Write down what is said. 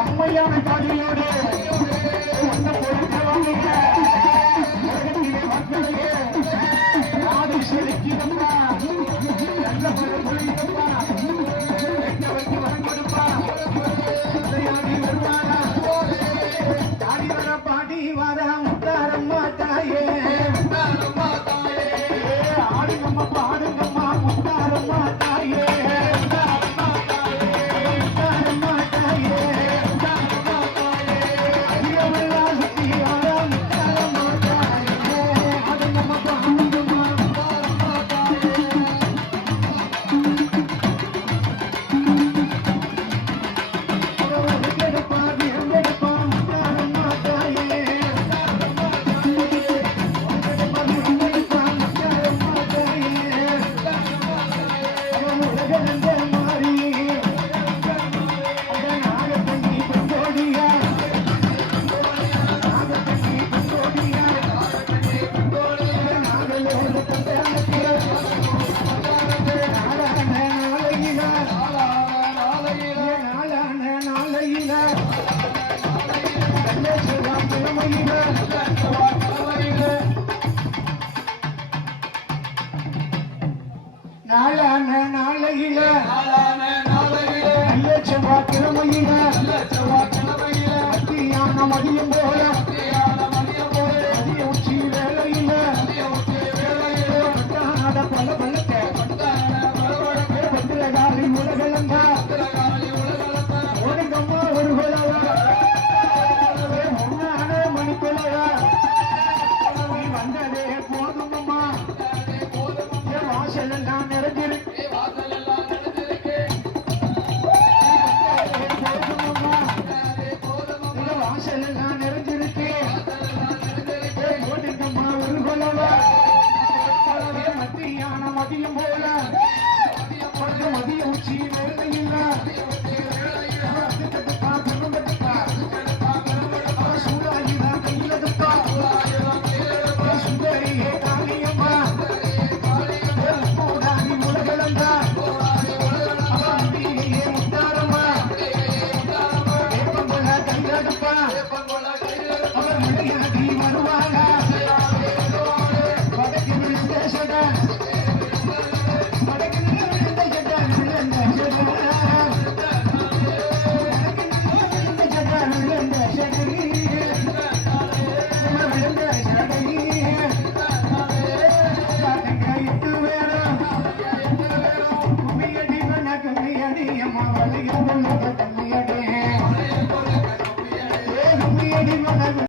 அம்மையான காதியோடு செலுக்கிறப்பா நல்ல பொழிப்பா வச்சு வரம் கொடுப்பா வருவாரா தாடி வர பாடி வர முத்தாரம்மா தாயே ஆடுங்கம்மா பாடுங்கம்மா முத்தாரம்மா தாயே நாளையில நல்ல செவ்வாய்க்கிழமையில மத்தியான மதியம் போல மதிய உச்சி வேலையில பல பலத்தை பத்திரகாலி உலகளந்தா ஒருங்கம்மா ஒரு குலவா முன்னான மணிக்குலவா நீ வந்ததே போதுமம்மா வாசல் எல்லாம் நிறைஞ்சிருக்கு வாசல் எல்லாம் நிறைஞ்சிருக்கு ஒருங்கம்மா ஒரு குலவா மத்தியான மதியம் போல மதிய உச்சி வேலையில்ல சூடாகிதான் கையிலதுப்பா சுந்தரியே காளியம்மா கூடாதி முலகளந்தா முத்தாரம்மா வேப்பங்கொள்ள கையிலதுப்பா அவர் மணியாகி வருவாளா வடக்கு விசேஷக கும்மியடி கம்மியடி அம்மா வளைய கம்மியடி